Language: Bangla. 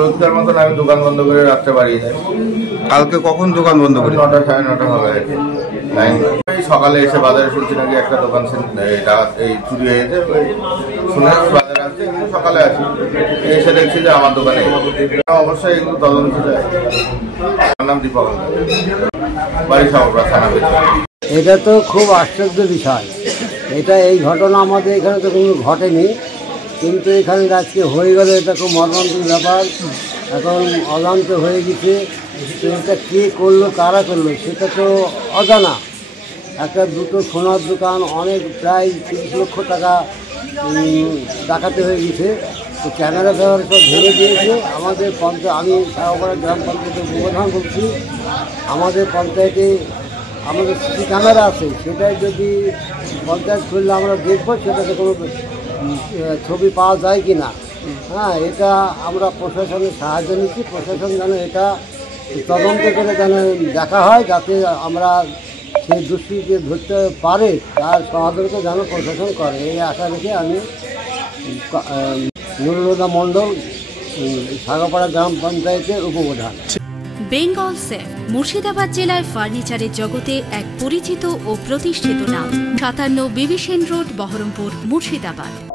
রোজগার মতন আমি দোকান বন্ধ করে রাত্রে বাড়িয়ে যাই। কালকে কখন দোকান বন্ধ করি? 9টা 9:30 হবে। সকালে এসে বাজারে শুনছি নাকি একটা দোকান এই চুরি হয়েছে, শুনে বাজারে আসছে, সকালে আসি এসে দেখছি যে আমার দোকানে। অবশ্যই এগুলো তদন্ত যায়। আমার নাম দীপক, বাড়ি সাগরপাড়া থানা। এটা তো খুব আশ্চর্য বিষয়। এটা এই ঘটনা আমাদের এখানে তো কোনো ঘটেনি, কিন্তু এখানে আজকে হয়ে গেল, এটা খুব মর্মান্তিক ব্যাপার। এখন অজান্তে হয়ে গেছে, এটা কে করলো, কারা করলো সেটা তো অজানা। একটা দুটো সোনার দোকান, অনেক প্রায় 30 লক্ষ টাকা ডাকাতি হয়ে গেছে। তো ক্যামেরা ফ্যামেরা সব ধরে দিয়েছে। আমাদের পঞ্চায়েত, আমি সাগরপাড়া গ্রাম পঞ্চায়েতের উপপ্রধান বলছি, আমাদের পঞ্চায়েতে আমাদের সিসি ক্যামেরা আছে, সেটাই যদি পঞ্চায়েত খুললে আমরা দেখবো সেটাতে কোনো ছবি পাওয়া যায় কি না। হ্যাঁ, এটা আমরা প্রশাসনের সাহায্য নিচ্ছি। প্রশাসন যেন এটা তদন্ত করে যেন দেখা হয়, যাতে আমরা সেই দোষীকে ধরতে পারে, তার সহযোগিতা যেন প্রশাসন করে, এই আশা রেখে আমি নুরুল মণ্ডল, সাগরপাড়া গ্রাম পঞ্চায়েতের উপপ্রধান। বেঙ্গল সেফ মুর্শিদাবাদ জেলায় ফার্নিচারের জগতে এক পরিচিত ও প্রতিষ্ঠিত নাম। 57 বিবি সেন রোড, বহরমপুর, মুর্শিদাবাদ।